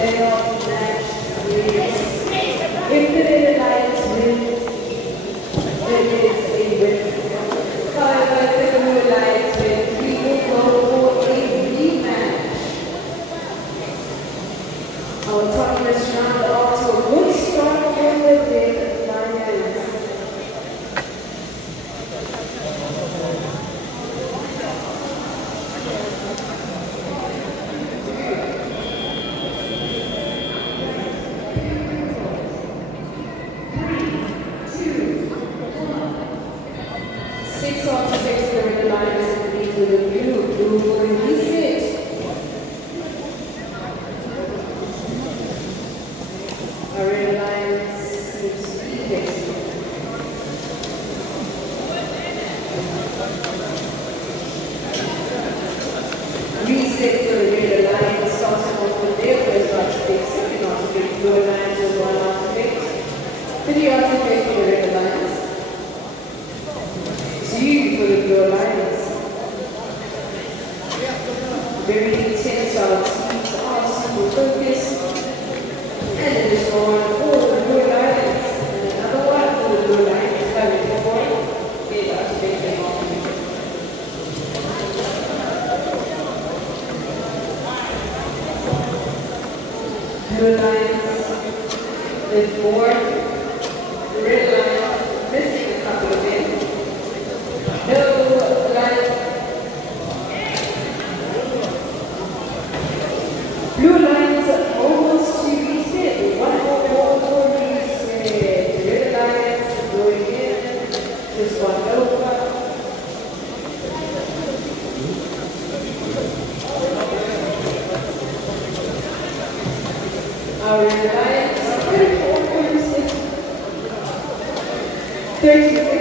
playoff match is if the Red Alliance wins, then it is a win. However, if the Blue Alliance wins, we will go for a rematch. Our toughness round off to a good start for the Red Alliance. Six on six for the Lions and lead to the blue. Blue will release it. Our Red Alliance keeps leading. Reset for the Red Alliance, starting off with their first artifact, second artifact, Blue Alliance with one artifact, three artifacts for the Red Alliance. Two for the Blue Alliance. Very intense, our teams are super focused. And an additional one for the Blue Alliance. And another one for the Blue Alliance coming forward. They are taking off. Blue Alliance with four. The Red Alliance missing a couple of things. No Alliance. Blue Alliance almost to reset. One more for reset. The Red Alliance going in. Just one over. Our Red Alliance 34 points. 36.